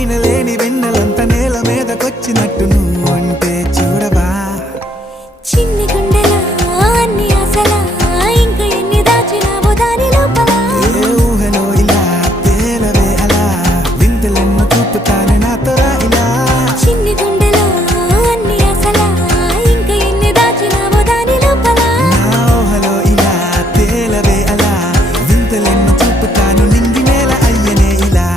పైన లేని వెన్నెలంత నేల మీదకొచ్చినట్టు నువ్వు అంటే చూడవా చిన్ని గుండెలా అన్ని ఆశలా ఇంకా ఎన్ని దాచినావో దాని లోపల ఏ ఊహలో ఇలా తేలవే అలా వింతలెన్నో చూపుతానే నాతో రా ఇలా చిన్ని గుండెలో అన్ని ఆశలా ఇంకా ఎన్ని దాచినావో దాని లోపల నా ఊహలో ఇలా తేలవే అలా వింతలెన్నో చూపుతాను నింగి నేల అయ్యనే ఇలా